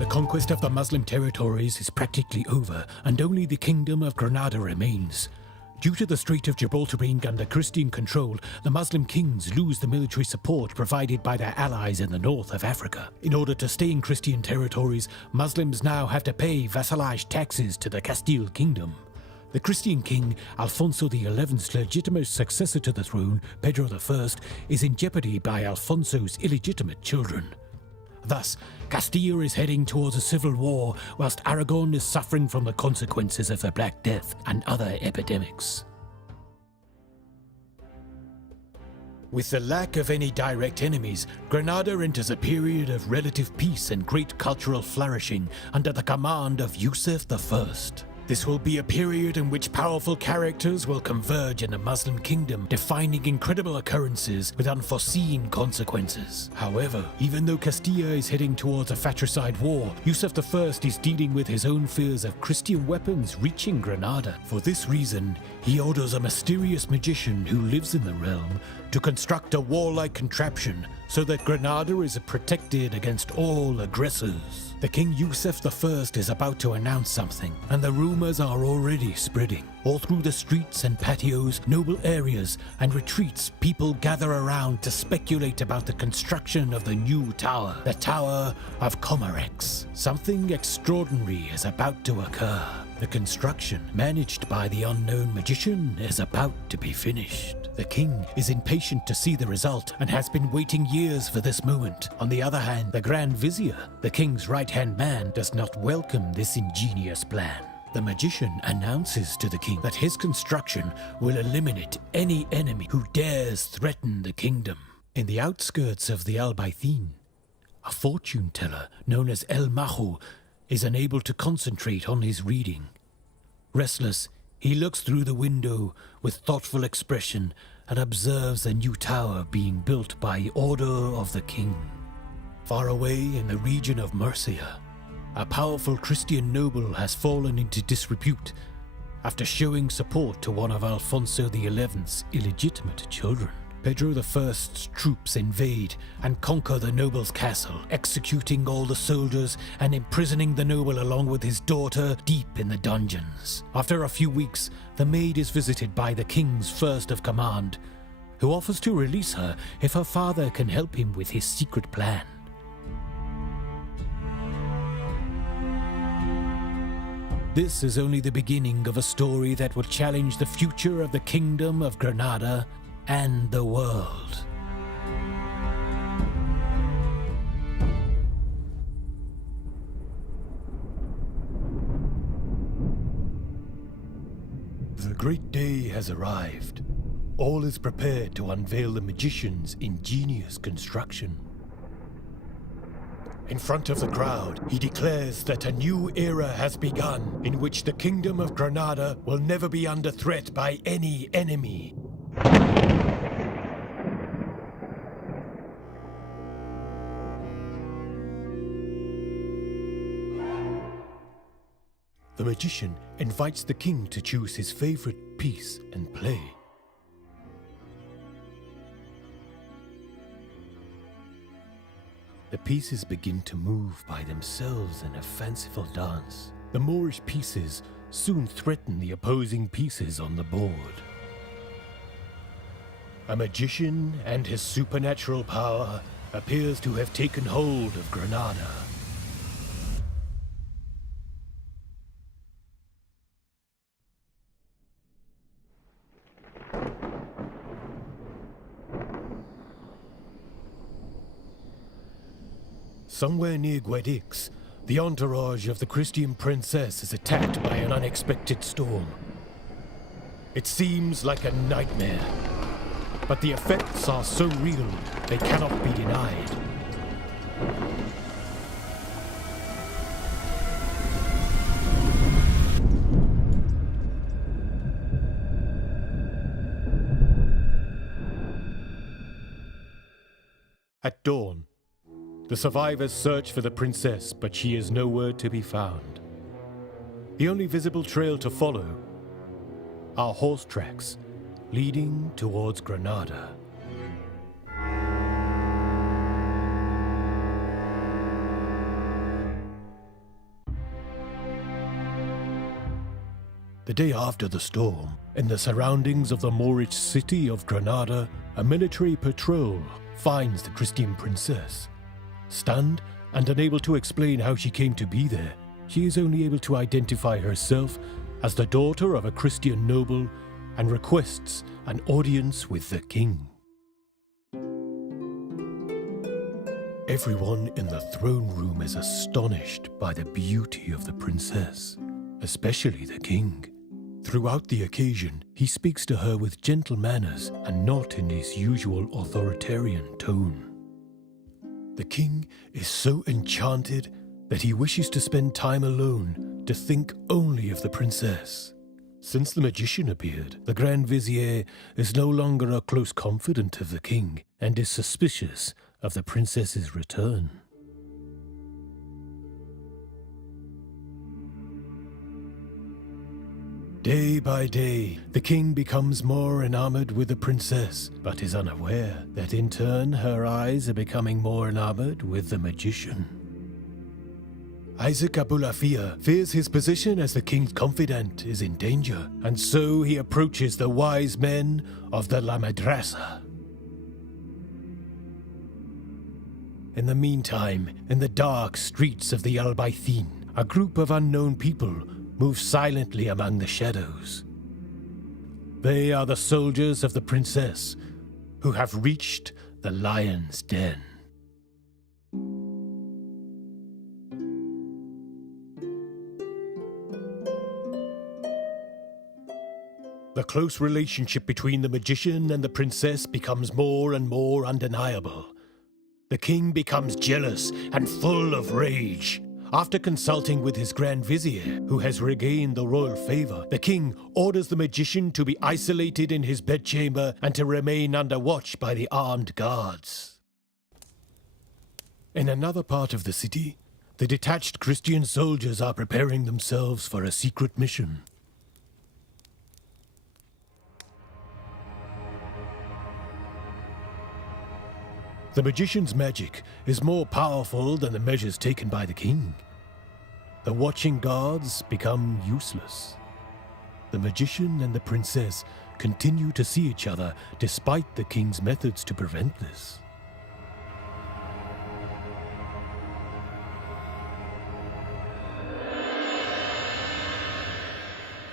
The conquest of the Muslim territories is practically over, and only the Kingdom of Granada remains. Due to the Strait of Gibraltar being under Christian control, the Muslim kings lose the military support provided by their allies in the north of Africa. In order to stay in Christian territories, Muslims now have to pay vassalage taxes to the Castile Kingdom. The Christian king, Alfonso XI's legitimate successor to the throne, Pedro I, is in jeopardy by Alfonso's illegitimate children. Thus, Castile is heading towards a civil war, whilst Aragon is suffering from the consequences of the Black Death and other epidemics. With the lack of any direct enemies, Granada enters a period of relative peace and great cultural flourishing under the command of Yusuf I. This will be a period in which powerful characters will converge in the Muslim kingdom, defining incredible occurrences with unforeseen consequences. However, even though Castilla is heading towards a fratricide war, Yusuf I is dealing with his own fears of Christian weapons reaching Granada. For this reason, he orders a mysterious magician who lives in the realm to construct a warlike contraption so that Granada is protected against all aggressors. The King Yusuf I is about to announce something, and the rumors are already spreading. All through the streets and patios, noble areas, and retreats, people gather around to speculate about the construction of the new tower, the Tower of Comarex. Something extraordinary is about to occur. The construction, managed by the unknown magician, is about to be finished. The king is impatient to see the result and has been waiting years for this moment. On the other hand, the Grand Vizier, the king's right-hand man, does not welcome this ingenious plan. The magician announces to the king that his construction will eliminate any enemy who dares threaten the kingdom. In the outskirts of the Albayzin, a fortune teller known as El Majo is unable to concentrate on his reading. Restless, he looks through the window with thoughtful expression and observes a new tower being built by order of the king. Far away in the region of Murcia, a powerful Christian noble has fallen into disrepute after showing support to one of Alfonso XI's illegitimate children. Pedro I's troops invade and conquer the noble's castle, executing all the soldiers and imprisoning the noble along with his daughter deep in the dungeons. After a few weeks, the maid is visited by the king's first of command, who offers to release her if her father can help him with his secret plan. This is only the beginning of a story that will challenge the future of the Kingdom of Granada and the world. The great day has arrived. All is prepared to unveil the magician's ingenious construction. In front of the crowd, he declares that a new era has begun, in which the Kingdom of Granada will never be under threat by any enemy. The magician invites the king to choose his favorite piece and play. The pieces begin to move by themselves in a fanciful dance. The Moorish pieces soon threaten the opposing pieces on the board. A magician and his supernatural power appears to have taken hold of Granada. Somewhere near Guadix, the entourage of the Christian princess is attacked by an unexpected storm. It seems like a nightmare, but the effects are so real they cannot be denied. At dawn, the survivors search for the princess, but she is nowhere to be found. The only visible trail to follow are horse tracks leading towards Granada. The day after the storm, in the surroundings of the Moorish city of Granada, a military patrol finds the Christian princess. Stunned and unable to explain how she came to be there, she is only able to identify herself as the daughter of a Christian noble and requests an audience with the king. Everyone in the throne room is astonished by the beauty of the princess, especially the king. Throughout the occasion, he speaks to her with gentle manners and not in his usual authoritarian tone. The king is so enchanted that he wishes to spend time alone to think only of the princess. Since the magician appeared, the Grand Vizier is no longer a close confidant of the king and is suspicious of the princess's return. Day by day, the king becomes more enamored with the princess, but is unaware that in turn her eyes are becoming more enamored with the magician. Isaac Abulafia fears his position as the king's confidant is in danger, and so he approaches the wise men of the La Madrasa. In the meantime, in the dark streets of the Albaythin, a group of unknown people move silently among the shadows. They are the soldiers of the princess, who have reached the lion's den. The close relationship between the magician and the princess becomes more and more undeniable. The king becomes jealous and full of rage. After consulting with his Grand Vizier, who has regained the royal favor, the king orders the magician to be isolated in his bedchamber and to remain under watch by the armed guards. In another part of the city, the detached Christian soldiers are preparing themselves for a secret mission. The magician's magic is more powerful than the measures taken by the king. The watching guards become useless. The magician and the princess continue to see each other despite the king's methods to prevent this.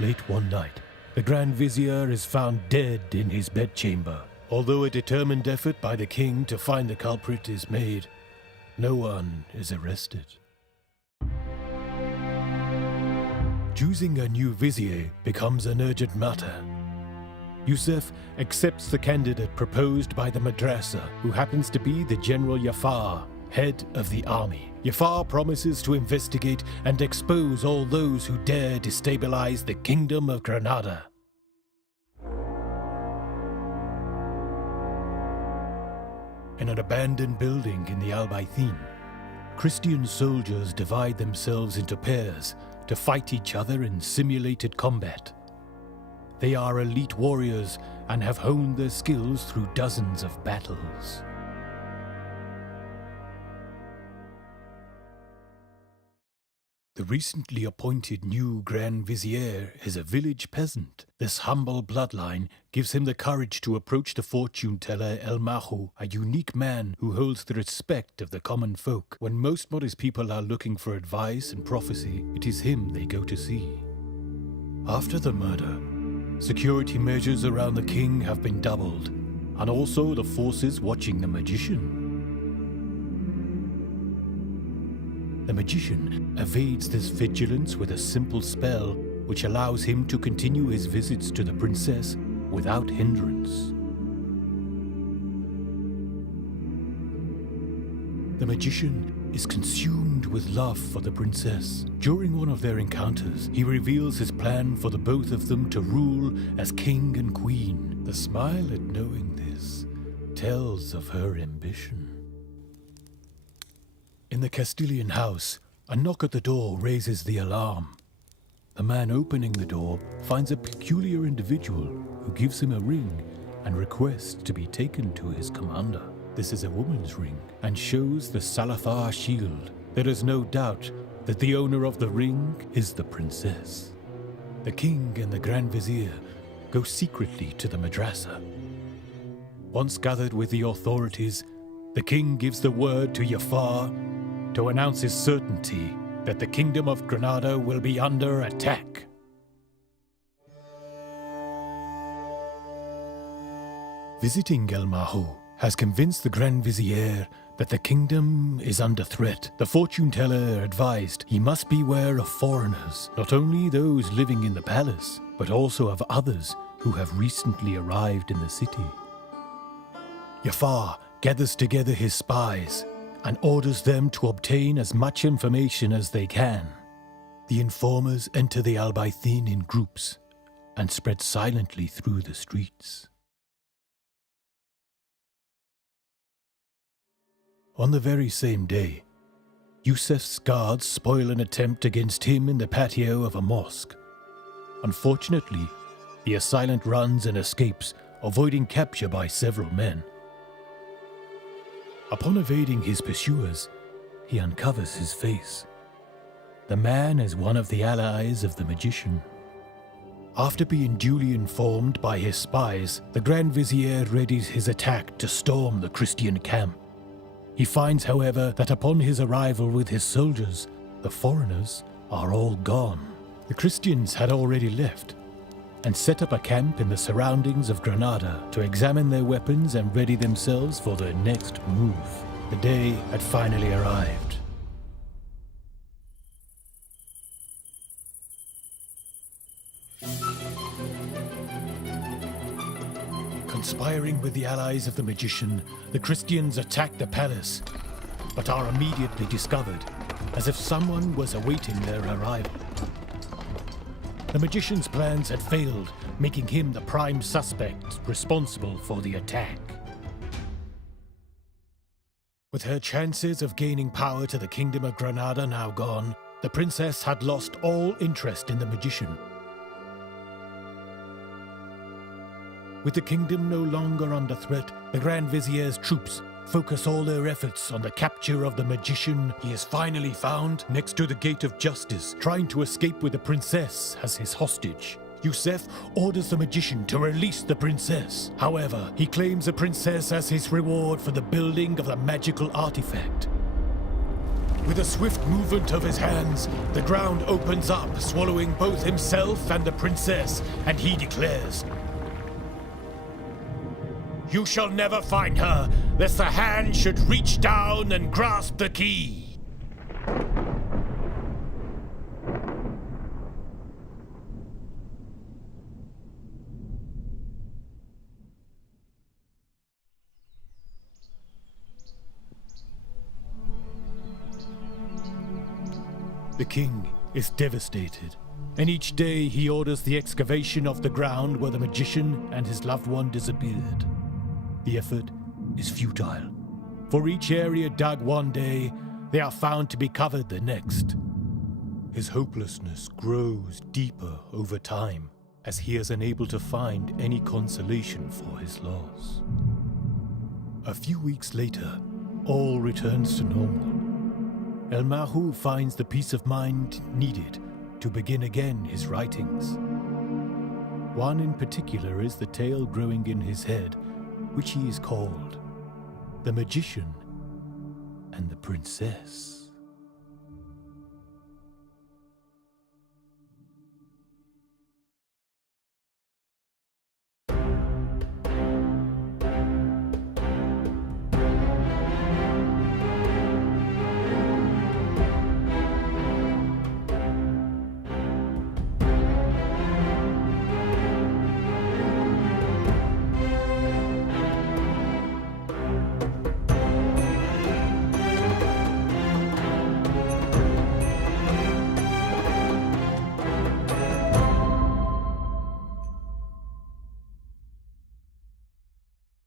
Late one night, the Grand Vizier is found dead in his bedchamber. Although a determined effort by the king to find the culprit is made, no one is arrested. Choosing a new vizier becomes an urgent matter. Yusuf accepts the candidate proposed by the madrasa, who happens to be the General Jafar, head of the army. Jafar promises to investigate and expose all those who dare destabilize the Kingdom of Granada. In an abandoned building in the Albaythin, Christian soldiers divide themselves into pairs to fight each other in simulated combat. They are elite warriors and have honed their skills through dozens of battles. The recently appointed new Grand Vizier is a village peasant. This humble bloodline gives him the courage to approach the fortune teller El Mahu, a unique man who holds the respect of the common folk. When most modest people are looking for advice and prophecy, it is him they go to see. After the murder, security measures around the king have been doubled, and also the forces watching the magician. The magician evades this vigilance with a simple spell which allows him to continue his visits to the princess without hindrance. The magician is consumed with love for the princess. During one of their encounters, he reveals his plan for the both of them to rule as king and queen. The smile at knowing this tells of her ambition. In the Castilian house, a knock at the door raises the alarm. The man opening the door finds a peculiar individual who gives him a ring and requests to be taken to his commander. This is a woman's ring and shows the Salafar shield. There is no doubt that the owner of the ring is the princess. the king and the Grand Vizier go secretly to the madrasa. Once gathered with the authorities, the king gives the word to Jafar to announce his certainty that the kingdom of Granada will be under attack. Visiting El Mahu has convinced the Grand Vizier that the kingdom is under threat. The fortune teller advised he must beware of foreigners, not only those living in the palace, but also of others who have recently arrived in the city. Jafar gathers together his spies and orders them to obtain as much information as they can. The informers enter the Albaythin in groups and spread silently through the streets. On the very same day, Yusef's guards spoil an attempt against him in the patio of a mosque. Unfortunately, the assailant runs and escapes, avoiding capture by several men. Upon evading his pursuers, he uncovers his face. The man is one of the allies of the magician. After being duly informed by his spies, the Grand Vizier readies his attack to storm the Christian camp. He finds, however, that upon his arrival with his soldiers, the foreigners are all gone. The Christians had already left and set up a camp in the surroundings of Granada to examine their weapons and ready themselves for their next move. The day had finally arrived. Conspiring with the allies of the magician, the Christians attack the palace, but are immediately discovered, as if someone was awaiting their arrival. The magician's plans had failed, making him the prime suspect responsible for the attack. With her chances of gaining power to the Kingdom of Granada now gone, the princess had lost all interest in the magician. With the kingdom no longer under threat, the Grand Vizier's troops focus all their efforts on the capture of the magician. He is finally found next to the Gate of Justice, trying to escape with the princess as his hostage. Yusef orders the magician to release the princess. However, he claims the princess as his reward for the building of the magical artifact. With a swift movement of his hands, the ground opens up, swallowing both himself and the princess, and he declares, "You shall never find her, lest the hand should reach down and grasp the key." The king is devastated, and each day he orders the excavation of the ground where the magician and his loved one disappeared. The effort is futile. For each area dug one day, they are found to be covered the next. His hopelessness grows deeper over time as he is unable to find any consolation for his loss. A few weeks later, all returns to normal. El Mahu finds the peace of mind needed to begin again his writings. One in particular is the tale growing in his head, which he is called The Magician and the Princess.